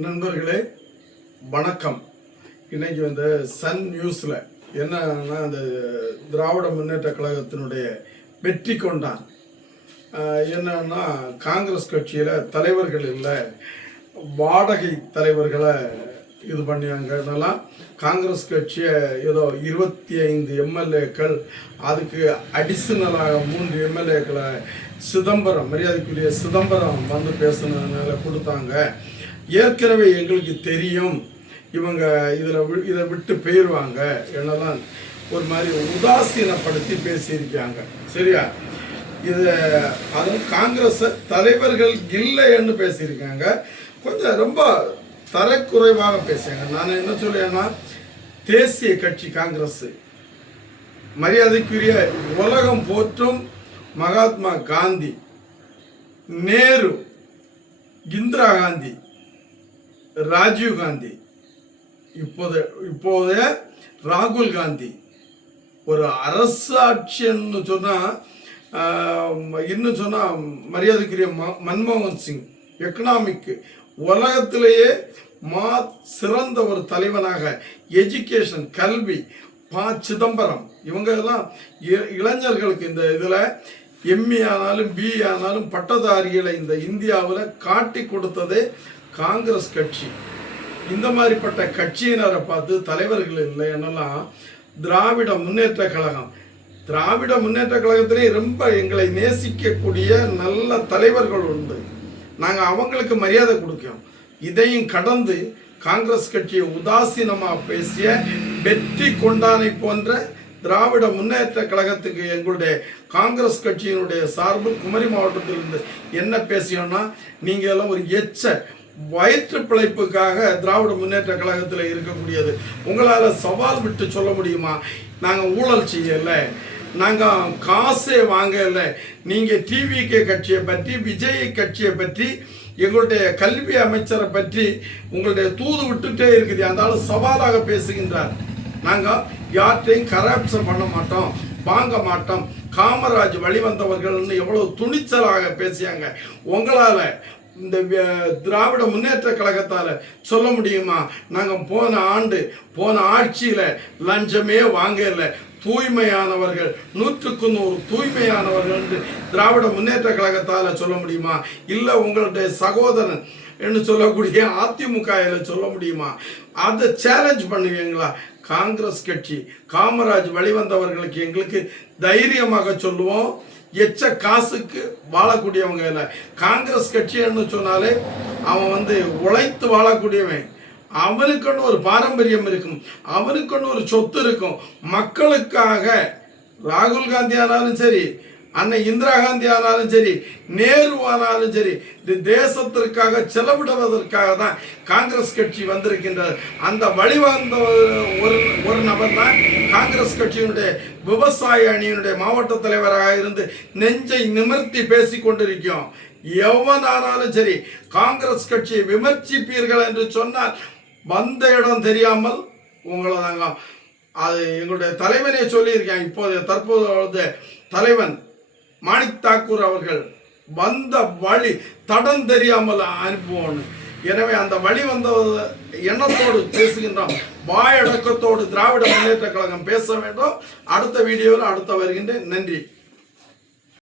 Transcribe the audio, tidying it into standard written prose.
நண்பர்களே வணக்கம். இன்னைக்கு வந்து சன் நியூஸில் என்னன்னா, அந்த திராவிட முன்னேற்ற கழகத்தினுடைய வெற்றி கொண்டான் என்னன்னா, காங்கிரஸ் கட்சியில் தலைவர்கள் இல்லை, வாடகை தலைவர்களை இது பண்ணியாங்கன்னெல்லாம் காங்கிரஸ் கட்சியை ஏதோ 25 எம்எல்ஏக்கள், அதுக்கு அடிஷனலாக 3 எம்எல்ஏக்களை சிதம்பரம், மரியாதைக்குரிய சிதம்பரம் வந்து பேசுனதுனால கொடுத்தாங்க. ஏற்கனவே எங்களுக்கு தெரியும் இவங்க இதை விட்டு போயிடுவாங்க என்னெல்லாம் ஒரு மாதிரி உதாசீனப்படுத்தி பேசியிருக்காங்க. சரியா? இதை அதுவும் காங்கிரஸ் தலைவர்கள் இல்லைன்னு பேசியிருக்காங்க. கொஞ்சம் ரொம்ப தரக்குறைவாக பேசுங்க. நான் என்ன சொல்லேன்னா, தேசிய கட்சி காங்கிரஸ், மரியாதைக்குரிய உலகம் போற்றும் மகாத்மா காந்தி, நேரு, இந்திரா காந்தி, ராஜீவ் காந்தி, இப்போதைய ராகுல் காந்தி, ஒரு அரசு ஆட்சின்னு சொன்னால், இன்னும் சொன்னால் மரியாதைக்குரிய மன்மோகன் சிங், எக்கனாமிக்கு உலகத்திலேயே சிறந்த ஒரு தலைவனாக, எஜுகேஷன் கல்வி, சிதம்பரம், இவங்க எல்லாம் இளைஞர்களுக்கு இந்த இதில் எம்இ ஆனாலும் பிஇ ஆனாலும் பட்டதாரிகளை இந்த இந்தியாவில் காட்டி கொடுத்ததே காங்கிரஸ் கட்சி. இந்த மாதிரிப்பட்ட கட்சியினரை பார்த்து தலைவர்கள் இல்லை என்னெல்லாம் திராவிட முன்னேற்ற கழகம், திராவிட முன்னேற்ற கழகத்திலே ரொம்ப எங்களை நேசிக்கக்கூடிய நல்ல தலைவர்கள் உண்டு. நாங்கள் அவங்களுக்கு மரியாதை கொடுக்கிறோம். இதையும் கடந்து காங்கிரஸ் கட்சியை உதாசீனமாக பேசிய வெற்றி கொண்டானை போன்ற திராவிட முன்னேற்ற கழகத்துக்கு எங்களுடைய காங்கிரஸ் கட்சியினுடைய சார்பில் குமரி மாவட்டத்திலிருந்து என்ன பேசியோன்னா, நீங்கள் எல்லாம் ஒரு வயிற்று பிழைப்புக்காக திராவிட முன்னேற்ற கழகத்தில் இருக்கக்கூடியது. உங்களால் சவால் விட்டு சொல்ல முடியுமா? நாங்கள் ஊழல் செய்யலை, நாங்கள் காசே வாங்கலை. நீங்கள் டிவிகே கட்சியை பற்றி, விஜய் கட்சியை பற்றி, எங்களுடைய கல்வி அமைச்சரை பற்றி உங்களுடைய தூது விட்டுட்டே இருக்குது. அந்த ஆள் சவாலாக பேசுகின்றார். நாங்கள் யார்கிட்டையும் கரப்ஷன் பண்ண மாட்டோம், வாங்க மாட்டோம், காமராஜ் வழிவந்தவர்கள்னு எவ்வளோ துணிச்சலாக பேசியாங்க. உங்களால் இந்த திராவிட முன்னேற்ற கழகத்தால் சொல்ல முடியுமா? நாங்கள் போன ஆட்சியில் லஞ்சமே வாங்கல, தூய்மையானவர்கள், 100க்கு 100 தூய்மையானவர்கள் என்று திராவிட முன்னேற்ற கழகத்தால் சொல்ல முடியுமா? இல்லை உங்களுடைய சகோதரன் என்று சொல்லக்கூடிய அதிமுக சொல்ல முடியுமா? அதை சேலஞ்ச் பண்ணுவீங்களா? காங்கிரஸ் கட்சி, காமராஜ் வழிவந்தவர்களுக்கு எங்களுக்கு தைரியமாக சொல்லுவோம், காசுக்கு வாழக்கூடியவங்க இல்லை. காங்கிரஸ் கட்சின்னு சொன்னாலே அவன் உழைத்து வாழக்கூடியவன். அவனுக்குன்னு ஒரு பாரம்பரியம் இருக்கும், அவனுக்குன்னு ஒரு சொத்து இருக்கும். மக்களுக்காக ராகுல் காந்தி ஆனாலும் சரி, அன்னை இந்திரா காந்தி ஆனாலும் சரி, நேரு ஆனாலும் சரி, இந்த தேசத்திற்காக செலவிடுவதற்காக தான் காங்கிரஸ் கட்சி வந்திருக்கின்றது. அந்த வழிவந்த ஒரு நபர் தான் காங்கிரஸ் கட்சியினுடைய விவசாய அணியினுடைய மாவட்ட தலைவராக இருந்து நெஞ்சை நிமிர்த்தி பேசி கொண்டிருக்கோம். எவனானாலும் சரி, காங்கிரஸ் கட்சியை விமர்சிப்பீர்கள் என்று சொன்னால் வந்த இடம் தெரியாமல் உங்களை தாங்க. அது எங்களுடைய தலைவனே சொல்லியிருக்கேன். தற்போது தலைவன் மாணிக் தாக்கூர் அவர்கள் வந்த வழி தடம் தெரியாமல் அனுப்புவோம். எனவே அந்த வழி வந்த எண்ணத்தோடு பேசுகின்றோம். வாயடக்கத்தோடு திராவிட முன்னேற்ற கழகம் பேச வேண்டும். அடுத்த வீடியோவில் வருகின்றேன். நன்றி.